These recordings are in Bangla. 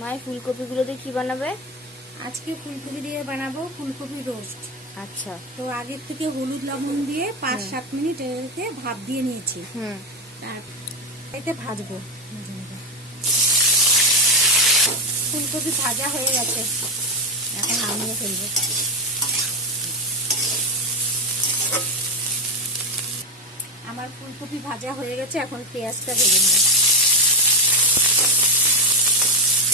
মাই ফুলকপিগুলো দিয়ে কি বানাবে? আজকে ফুলকপি দিয়ে বানাবো ফুলকপি রোস্ট। আচ্ছা। তো আগের থেকে হলুদ লবণ দিয়ে 5-7 মিনিট এতে ভাপ দিয়ে নিয়েছি। আর এতে ভাজবো। ফুলকপি ভাজা হয়ে গেছে, এখন নামিয়ে ফেলবো। আমার ফুলকপি ভাজা হয়ে গেছে, এখন পেঁয়াজটা ভেজে নেব।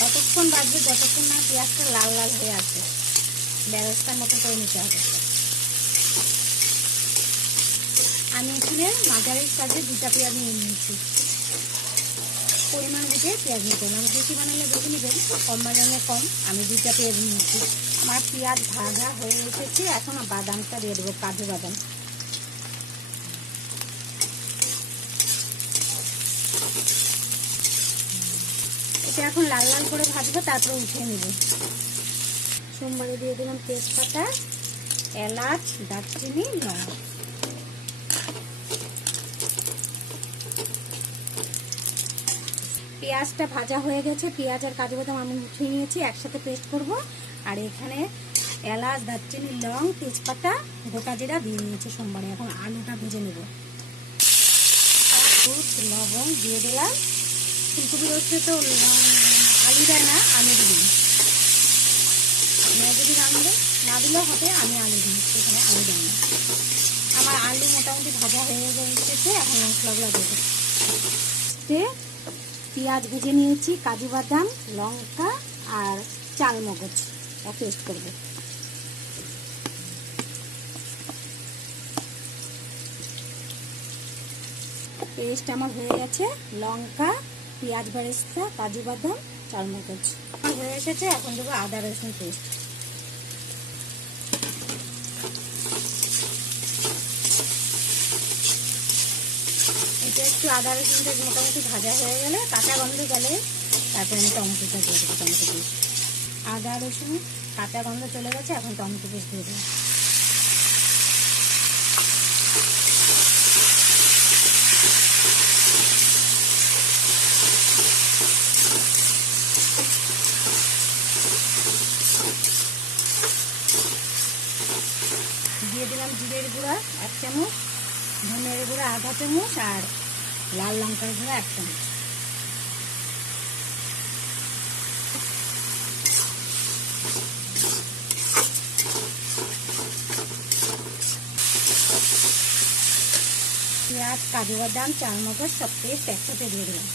ততক্ষণ বাজবে যতক্ষণ না পেঁয়াজটা লাল লাল হয়ে আসে, বেরেস্তার মতো করে নিতে হবে। আমি এখানে মাঝারি সাইজে 2টা পেঁয়াজ নিয়ে নিয়েছি। পরিমাণ বুঝে পেঁয়াজ নিতে হবে, আমি বেশি বানালে বেশি নেবেন, কম বানালে কম। আমি 2টা পেঁয়াজ নিয়েছি। আমার পেঁয়াজ ভাজা হয়ে এসেছে, এখন বাদামটা দিয়ে দেবো, কাজু বাদাম। এটা এখন লাল লাল করে ভাজবো, তারপরে উঠিয়ে নেব। সোমবারে দিয়ে দিলাম তেজপাতা, এলাচ, দারচিনি, লং। পেঁয়াজটা ভাজা হয়ে গেছে, পেঁয়াজ আর কাজু বাদাম আমি উঠিয়ে নিয়েছি, একসাথে পেস্ট করব। আর এখানে এলাচ, দারচিনি, লং, তেজপাতা, গোটা জিরা দিয়ে নিয়েছি সোমবারে। এখন আলুটা ভেজে নেব। দুধ, লবণ দিয়ে দিলাম। ফুলকপি রোস্টে তো আলু দেয় না, আমি দিই। যদি রান্না না দিলেও হবে, আমি আলু দিই, এখানে আলু দেয় না। আমার আলু মোটামুটি ভাজা হয়ে গেছে, এখন মশলাগুলো দেবো। পেঁয়াজ ভেজে নিয়েছি, কাজু বাদাম, লঙ্কা আর চালমগজ পেস্ট করবো। পেস্ট আমার হয়ে গেছে। লঙ্কা, পেঁয়াজ বেরেস্তা, কাজু বাদাম, চালমগজ আমার হয়ে এসেছে। এখন দেবো আদা রসুন পেস্ট। এটা একটু আদা রসুনটা মোটামুটি ভাজা হয়ে গেলে, কাঁচা গন্ধ গেলে, তারপরে আমি টমেটোটা দিয়ে দেবো। টমেটো পেস্ট, আদা রসুন কাঁচা গন্ধ চলে গেছে, এখন টমেটো পেস্ট দিয়ে দেবো। দিয়ে দিলাম জিরের গুঁড়া 1 চামচ, ধনের গুঁড়া 1/2 চামচ, আর লাল লঙ্কার গুঁড়া 1 চামচ। পেঁয়াজ, কাজু বাদাম, চালমগজ সব পেস্ট একসাথে দিয়ে দিলাম।